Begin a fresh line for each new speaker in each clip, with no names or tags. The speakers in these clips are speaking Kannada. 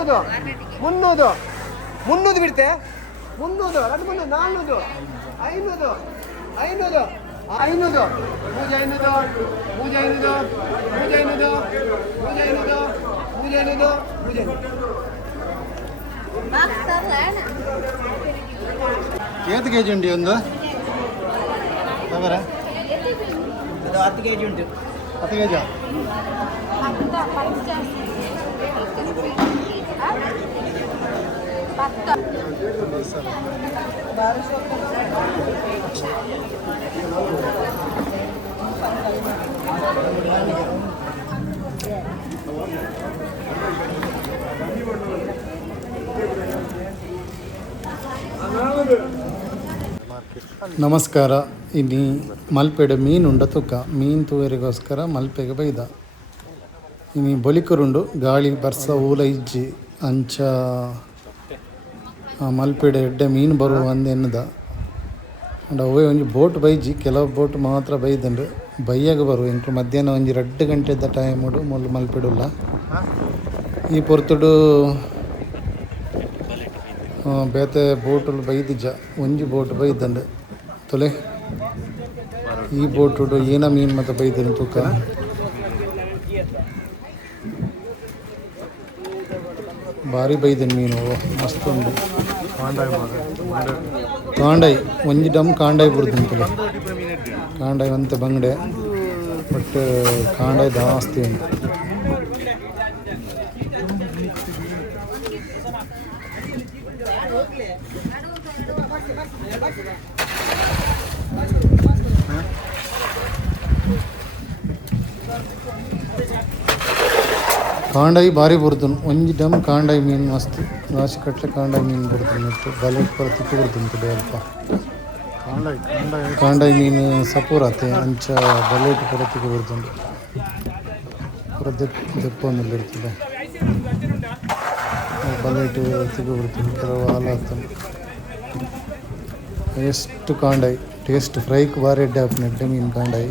ಮುನ್ನೂರು ಮುನ್ನೂರು ಮುನ್ನೂರು ಬಿಡ್ತೆ ಮುನ್ನೂರು ಎರಡು ಮುನ್ನೂರು ನಾನ್ನೂರು ಐನೂರು ಐನೂರು ಐನೂರು ಪೂಜೆ ಐನೂರು ಪೂಜೆ ಐನೂರು ಪೂಜೆ ಐನೂರು ಪೂಜೆ ಐನೂರು ಪೂಜೆ ಐನೂರು ಪೂಜೆ
ಏತು ಕೆ ಜಿ ಉಂಟು ಒಂದು ಅವರ
ಇದು ಹತ್ತು ಕೆ ಜಿ ಉಂಟು
ಹತ್ತು ಕೆ ಜಿ ನಮಸ್ಕಾರ. ಇಲ್ಲಿ ಮಲ್ಪೆಡೆ ಮೀನುಂಡ ತುಕ್ಕ ಮೀನು ತೂವರಿಗೋಸ್ಕರ ಮಲ್ಪೆಗೆ ಬೈದ. ಇನಿ ಬೊಲಿಕರುಂಡು ಗಾಳಿ ಬರ್ಸ ಊಲ ಇಜ್ಜಿ. ಅಂಚ ಮಲ್ಪೆಡೆ ಎಡ್ಡೆ ಮೀನು ಬರುವ ಒಂದು ಎನ್ನದ. ಅಂಡ್ ಅವೇ ಒಂಜಿ ಬೋಟ್ ಬೈಜಿ, ಕೆಲವು ಬೋಟ್ ಮಾತ್ರ ಬೈದಂಡು ಬೈಯಾಗ ಬರು ಎಂಟು ಮಧ್ಯಾಹ್ನ ಒಂಜಿ ರಡ್ಡು ಗಂಟೆದ ಟೈಮ್ ಮೊಲ್ ಮಲ್ಪಿಡುಲ್ಲ ಈ ಪೊರ್ತುಡು ಬೇತೆ ಬೋಟುಲು ಬೈದಿಜ್ಜ. ಒಂಜಿ ಬೋಟ್ ಬೈದಂಡು ತೊಲೆ. ಈ ಬೋಟುಡು ಏನ ಮೀನು ಮತ್ತೆ ಬೈದನು ತೂಕ? ಭಾರಿ ಬೈದನು ಮೀನು ಮಸ್ತ್ ಉಂಡು ಕಾಂಡಾಯ್, ಒಂಜಿ ಡಮ್ ಕಾಂಡಾಯಿ ತೊಲೆ ಕಾಂಡಾಯಿ ಒಂತೆ ಬಂಗಡೆ, ಬಟ್, ಕಾಂಡಾಯಿ ಜಾಸ್ತಿ ಉಂಟು. ಕಾಂಡಾಯಿ ಭಾರಿ ಬರ್ತನು ಒಂಜಿ ಡಮ್ ಕಾಂಡಾಯಿ ಮೀನು ಮಸ್ತ್. ರಾಶಿ ಕಟ್ಟಲೆ ಕಾಂಡಾಯಿ ಮೀನು ಬರ್ತದೆ ಮತ್ತು ಬಲೆ ಪರ ತಿಕ್ಕು ಬರ್ತದೆ ಅಲ್ಪ. ಕಾಂಡಾಯಿ ಮೀನು ಸಪೂರತೆ. ಅಂಚ ಬಲೆಟ್ ಪೂರ ತಿಕ್ಕು ಬರ್ತುಂಡು ಪುರ ದೆಪ್ ದೆಪ್ಪೊಂದುಲ್ಲ ಇರ್ತದೆ. ಬಲೆಟ್ ತಿಕ್ಕು ಬರ್ತುಂಡು ಕೆಲವು ಹಾಲು ಟೇಸ್ಟ್ ಎಷ್ಟು ಕಾಂಡಾಯಿ. ಟೇಸ್ಟ್ ಫ್ರೈಕ್ ಭಾರಿ ಅಡ್ಡೆ ಎಡ್ಡೆ ಮೀನು ಕಾಂಡಾಯಿ.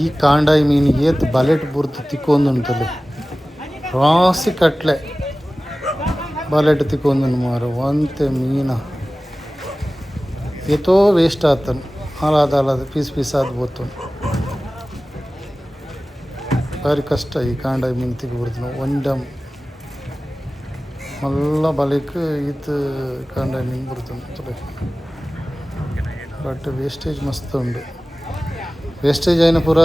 ಈ ಕಾಂಡ ಮೀನು ಏತ್ ಬಲೆಟ್ ಬುರ್ತು ತಿಕ್ಕೊಂದು ತೊಲೆ ರಾಸಿ ಕಟ್ಲೆ. ಬಲೆಟ್ ತಿಕ್ಕೊಂದು ಮಾರು, ಒಂತೆ ಮೀನ. ಏತೋ ವೇಸ್ಟ್ ಆತನು. ಹಾಲಾದ ಹಾಲಾದ ಪೀಸ್ ಪೀಸ್ ಆದ ಬೋತನು ಭಾರಿ ಕಷ್ಟ ಈ ಕಾಂಡ ಮೀನು ತಿಕ್ಕ ಬರ್ತಾನೆ ಒಂಡಮ್ ಮಲ್ಲ ಬಲೆಕ್ಕೆ ಈತ್ ಕಾಂಡ ಮೀನು ಬರ್ತಾನೆ ತೊಲೆ ಬಟ್ ವೇಸ್ಟೇಜ್ ಮಸ್ತ್ ಉಂಡು ವೇಸ್ಟೇಜ್ అయిన ಪೂರ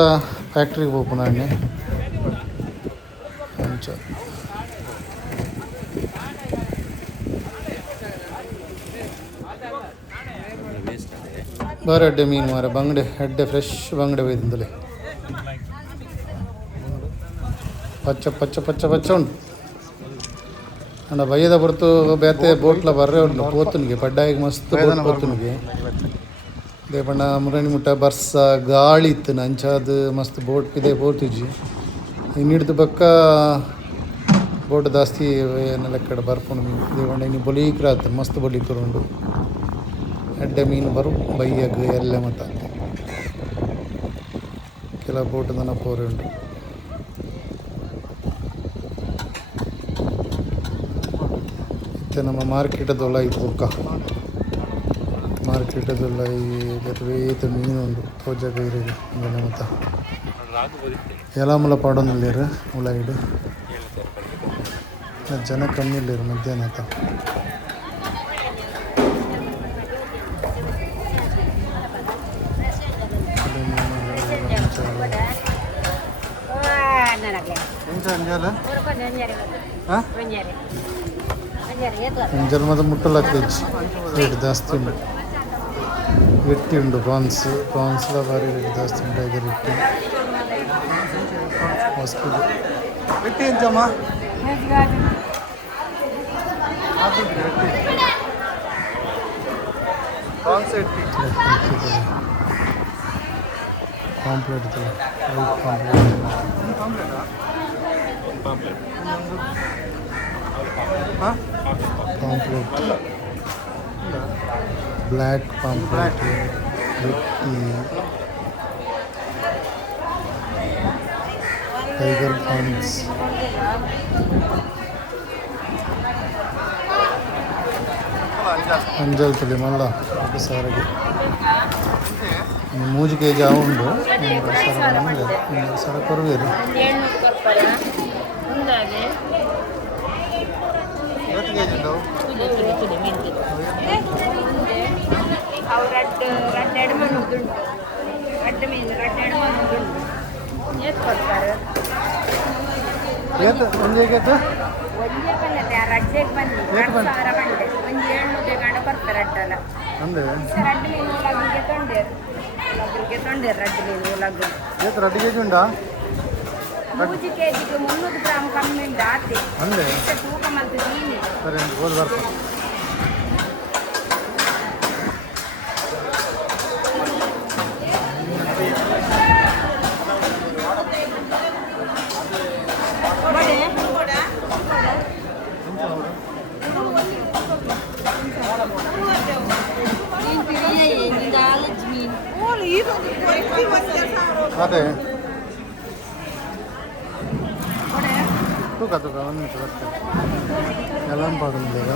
ಫ್ಯಾಕ್ಟ್ರಿಗೆ ಹೋಗ್ಪುನ ಅಣ್ಣೆ ಅಂಚ ಬಾರಿ ಅಡ್ಡೆ ಮೀನು ಮಾರ ಬಂಗಡೆ ಅಡ್ಡೆ ಫ್ರೆಶ್ ಬಂಗಡೆ ಒಯ್ದಿಂದಲೇ ಪಚ್ಚ ಪಚ್ಚ ಪಚ್ಚ ಪಚ್ಚ ಉಂಟು ಅಂಡ ಬಯ್ಯದ ಹೊರತು ಬೇತೆ ಬೋಟ್ಲ ಬರ್ರೆ ಉಂಟು ಪೋತನಿಗೆ ಪಡ್ಡಾಯಿಗೆ ಮಸ್ತ್ ಬೋಟ್ ಪೋತನಿಗೆ ದೇ ಪಂಡ ಮುರಣಿ ಮುಟ್ಟ ಬರ್ಸ ಗಾಳಿ ಇತ್ತು ಅಂಚಾದ ಮಸ್ತ್ ಬೋಟ್ ಪಿದೆ ಇಜ್ಜಿ ಇನ್ನಿಡ್ದು ಬಕ್ಕ ಬೋಟ್ ಜಾಸ್ತಿ ಏನೆಲ್ಲ ಕಡೆ ಬರ್ಕೊಂಡು ಮೀನು ದೇ ಇನ್ನು ಬೊಲೀಕ್ರ ಆತ ಮಸ್ತ್ ಬೊಲೀಕರು ಉಂಡು ಎಡ್ಡೆ ಮೀನು ಬರು ಬೈಯಗ್ ಎಲ್ಲ ಮತ ಕೆಲ ಬೋಟ್ ದನ ಪೋರೆ ಉಂಟು ನಮ್ಮ ಮಾರ್ಕೆಟ್ ದೊಲ ಇತ್ತು ಬೊಕ್ಕ ಮಾರ್ಕೆಟದಲ್ಲ ಈ ರೇತ ಮೀನುಂಡು ಪೂಜೆ ಬೇರೆ ಬೆಲೆ ಮತ್ತು. ಎಲ್ಲ ಮುಲ ಪಾಡೋನಲ್ಲಿರ ಉಳ್ಳಾಗಡ್ಡಿ. ಜನ ಕಮ್ಮಿ ಇಲ್ಲಿರು ಮಧ್ಯಾಹ್ನ ಆತ. ಮುಂಜಾನೆ ಮತ್ತೆ ಮುಟ್ಟಲಾಗ್ತೈತಿ ರೇಟ್ ಜಾಸ್ತಿ ಉಂಟು. ವ್ಯಕ್ತಿಯುಂಡು ಬಾನ್ಸ್ ಬಾನ್ಸ್ಲ ಬಾರಿ ಜಾಸ್ತಿ ಉಂಟಾಗಿದೆ ವ್ಯಕ್ತಿ ಹಾಸ್ಪಿಟಲ್ ವ್ಯಕ್ತಿ
ಏನು ಜಮ್ಮ
ಕಾಂಪ್ಲೇಟ್ ಇತ್ತಲ್ಲ white complete complete complete black pamphlet ರೊಟ್ಟಿ ಟೈಗರ್ ಪ್ರಾನ್ಸ್ ಅಂಜಲ್ ತಲೆ ಮಲ್ಲ ಸಾರಿಗೆ ಮೂಜ್ ಕೆ ಜಿ ಆಗುಂಡು ಸರ ಕೊರವೇರಿ
ಇವತ್ತು ಕೆ ಜಿ ಅವು ರಡ್ಡು ರಡ್ಡು ಎಡಮನದುಂಟು ರಡ್ಡು ಮೀನು ರಡ್ಡು ಎಡಮನದುಂಟು ಎಷ್ಟು ಕೊಡ್ತಾರೆ?
ಒಂದು
ಬಂದತೆ ಆ ರಡ್ಡೆಗೆ ಬಂದು ಎರಡು ಸಾವಿರ ಬಂದೆ ಒಂದು ಏಳ್ನೂರು ಗಂಡ ಬರ್ತಾರೆ ರಡ್ಡಲ್ಲ ರಡ್ಡು ಮೀನು ಲಗ್ಗಿಗೆ ತೊಂಡೇರು. ಲಗ್ಗಿಗೆ ತೊಂಡೇರು ರಡ್ಡು ಮೀನು ಲಗ್ಗು
ಇವತ್ತು ರಡ್ಡಿ ಕೆ ಜಿ ಉಂಟಾ?
ಮೂಜಿ ಕೆ ಜಿಗೆ ಮುನ್ನೂರು ಗ್ರಾಮ್ ಕಮ್ಮಿ ಉಂಟು ಆತೆ
ಅಂದ್ರೆ?
ತೂಕ ಮತ್ತು ಮೀನು.
ಸರಿ ಹೋದ್ ಬರ್ತ. Sate. தூக்கா தூக்கா ஒன்று நிமிஷம் எல்லாம் பார்க்க முடியாது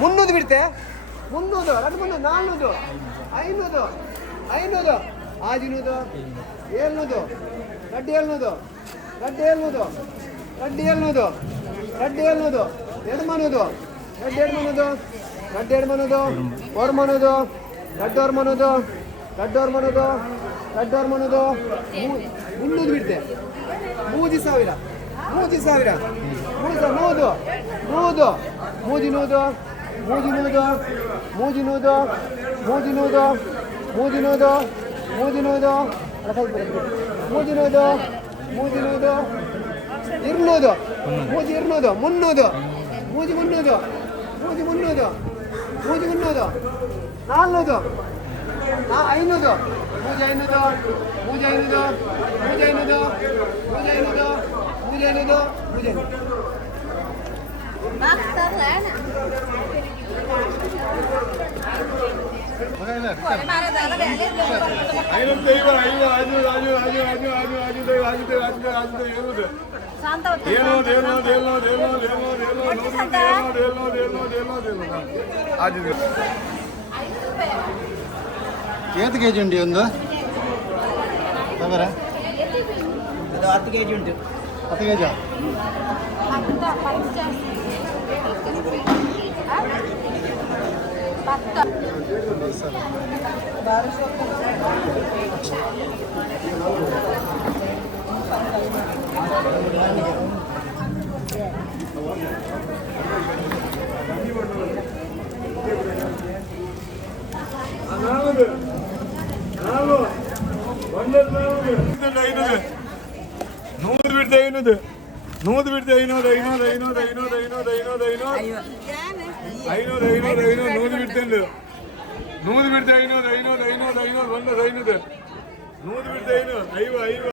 ಮುನ್ನೂರು ಬಿಡ್ತೆ ಮುನ್ನೂರು
ಎರಡು ಮುನ್ನೂರು ನಾಲ್ನೂರು ಐನೂರು
ಐನೂರು
ಆದಿನೂರು
ಏಳ್ನೂರು ರಡ್ಡಿ
ಏಳ್ನೂರು ರಡ್ಡಿ ಏಳ್ನೂರು ರಡ್ಡಿ ಏಳ್ನೂರು ರಡ್ಡಿ ಏಳ್ನೂರು, ಎರಡು ಮನೋದು ರಡ್ಡಿ ಎರಡು ಮನೋದು ರಡ್ಡಿ ಎರಡು ಮನೋದು ಒರ್ ಮನೋದು ರಡ್ಡೋರ್ ಮನೋದು ರಡ್ಡೋರ್ ಮನೋದು ರಡ್ಡೋರ್ ಮನೋದು ಮುನ್ನೂರು ಬಿಡ್ತೆ ಮೂರು ಸಾವಿರ ಮೂರು ಸಾವಿರ ಮೂರು ಸಾವಿರ ನೂದು ನೂದು ಮೂರು 모지노다 모지노다 모지노다 모지노다 모지노다 모지노다 모지노다 이르노다 모지 이르노다 문노다 모지 문노다 모지 문노다 모지 문노다 나노다 나 아이노다 모지 아이노다 모지 아이노다 모지 아이노다 모지 아이노다 모지 아이노다 모지 아이노다
ಏತು ಕೆ ಜಿ ಉಂಟು. ಈ ಒಂದು ತಗೋರ
ಹತ್ತು ಕೆ ಜಿ ಉಂಟು.
ಹತ್ತು ಕೆ ಜಿ
നൂറ് വീട് തേനുത് ನಾಲ್ಕು ಐನೂರು ನೂರು ಬಿಡ್ತೆ ಐನೂರು ನೂರು ಬಿಡ್ತೆ ಐನೂರು ಐನೂರು ಐನೂರು ಐನೂರು ಐನೂರು ಐನೂರು ಐನೂರು ಐನೂರು ಐನೂರು ಐನೂರು ನೂರು ಬಿಡ್ತೇನೆ ನೂರು ಬಿಡ್ತೆ ಐನೂರು ಐನೂರು ಐನೂರು ಐನೂರು ಒಂದೊಂದು ಐನೂರು